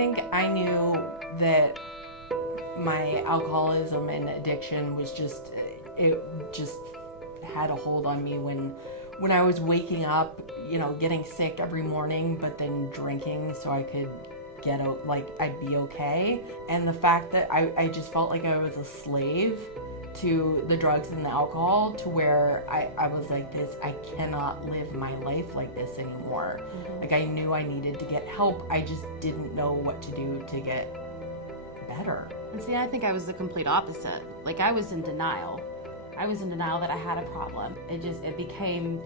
think I knew that my alcoholism and addiction was it just had a hold on me when I was waking up, getting sick every morning, but then drinking so I could I'd be okay. And the fact that I just felt like I was a slave to the drugs and the alcohol, to where I was like, I cannot live my life like this anymore. Mm-hmm. Like, I knew I needed to get help. I just didn't know what to do to get better. And see, I think I was the complete opposite. Like, I was in denial. I was in denial that I had a problem. It became,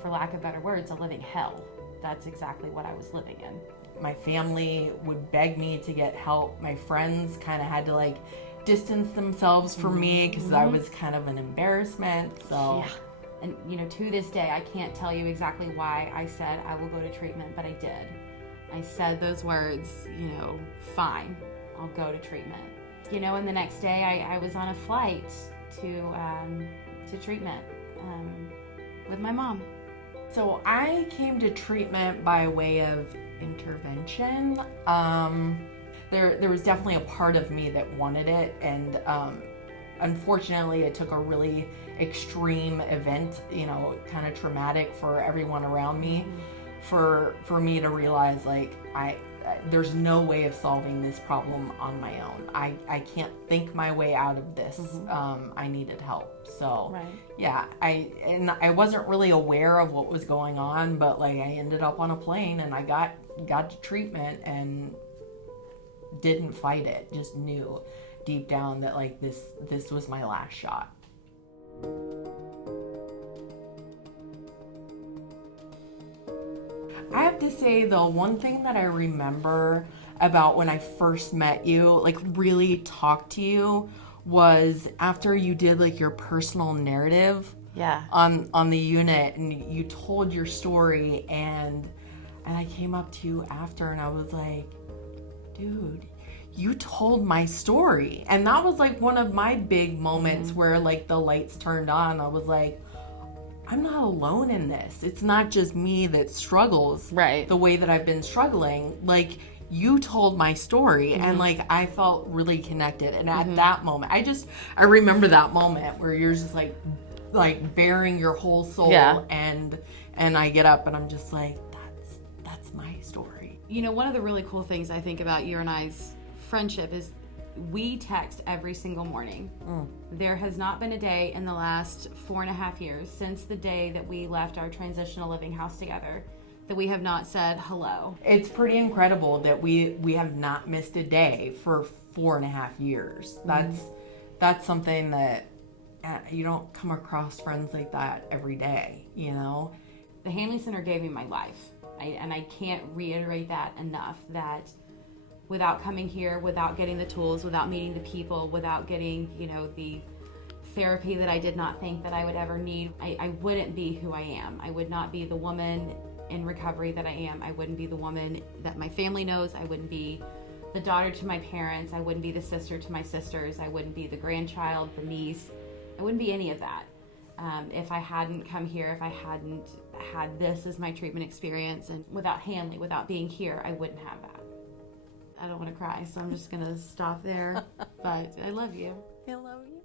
for lack of better words, a living hell. That's exactly what I was living in. My family would beg me to get help. My friends kind of had to distance themselves from me because mm-hmm. I was kind of an embarrassment. So, yeah. And to this day, I can't tell you exactly why I said I will go to treatment, but I did. I said those words, fine, I'll go to treatment. And the next day I was on a flight to treatment with my mom. So I came to treatment by way of intervention. There was definitely a part of me that wanted it, and unfortunately it took a really extreme event, kind of traumatic for everyone around me, for me to realize there's no way of solving this problem on my own. I can't think my way out of this. Mm-hmm. I needed help. So right. Yeah, I wasn't really aware of what was going on, but I ended up on a plane and I got to treatment and didn't fight it. Just knew deep down that this was my last shot. I have to say, the one thing that I remember about when I first met you, really talked to you, was after you did your personal narrative. Yeah. On the unit, and you told your story, and I came up to you after and I was like, dude, you told my story. And that was one of my big moments mm-hmm. where the lights turned on. I was like, I'm not alone in this. It's not just me that struggles right. the way that I've been struggling. You told my story mm-hmm. and I felt really connected. And at mm-hmm. that moment, I remember that moment where you're just bearing your whole soul. Yeah. And I get up and I'm just that's my story. One of the really cool things I think about you and I's friendship is we text every single morning. There has not been a day in the last 4.5 years since the day that we left our transitional living house together that we have not said hello. It's pretty incredible that we have not missed a day for 4.5 years. That's something that you don't come across friends like that every day, The Hanley Center gave me my life. And I can't reiterate that enough, that without coming here, without getting the tools, without meeting the people, without getting, the therapy that I did not think that I would ever need, I wouldn't be who I am. I would not be the woman in recovery that I am. I wouldn't be the woman that my family knows. I wouldn't be the daughter to my parents. I wouldn't be the sister to my sisters. I wouldn't be the grandchild, the niece. I wouldn't be any of that. If I hadn't come here, if I hadn't had this as my treatment experience, and without Hanley, without being here, I wouldn't have that. I don't want to cry, so I'm just going to stop there. But I love you. I love you.